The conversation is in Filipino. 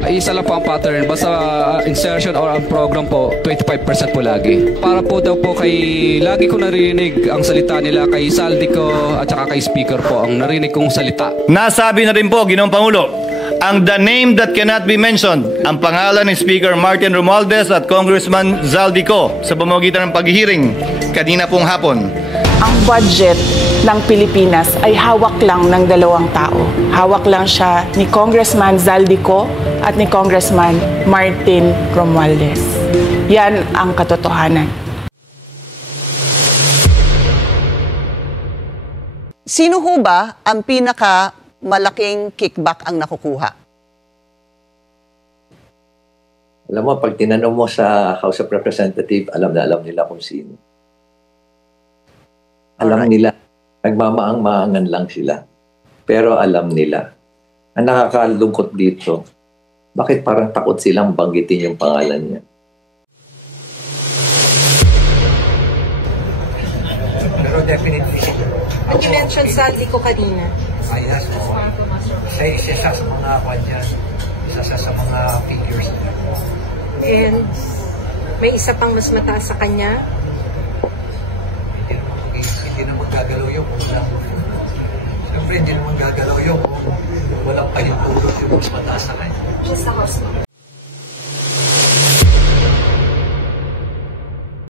Ay, isa lang po ang pattern. Basta insertion or ang program po, 25% po lagi. Para po daw po kay, lagi ko narinig ang salita nila kay Saldico at saka kay Speaker po, ang narinig kong salita. Nasabi na rin po, Ginoong Pangulo, ang the name that cannot be mentioned, ang pangalan ni Speaker Martin Romualdez at Congressman Zaldico sa pamamagitan ng paghihiring kanina pong hapon. Ang budget ng Pilipinas ay hawak lang ng dalawang tao. Hawak lang siya ni Congressman Zaldico at ni Congressman Martin Romualdez. Yan ang katotohanan. Sino ho ba ang malaking kickback ang nakukuha? Alam mo, pag tinanong mo sa House of Representatives, alam na alam nila kung sino. Alam nila, nagmamaang-maangan lang sila. Pero alam nila. Ang nakakalungkot dito, bakit parang takot silang banggitin yung pangalan niya? Pero definitely. You mentioned Saldico kanina. Yes, isa sa mga kanya, isa sa mga figures niya. And may isa pang mas mataas sa kanya. Hindi naman gagalaw yung una. Siyempre, hindi naman gagalaw yung walang pahintulot yung mas mataas sa kanya.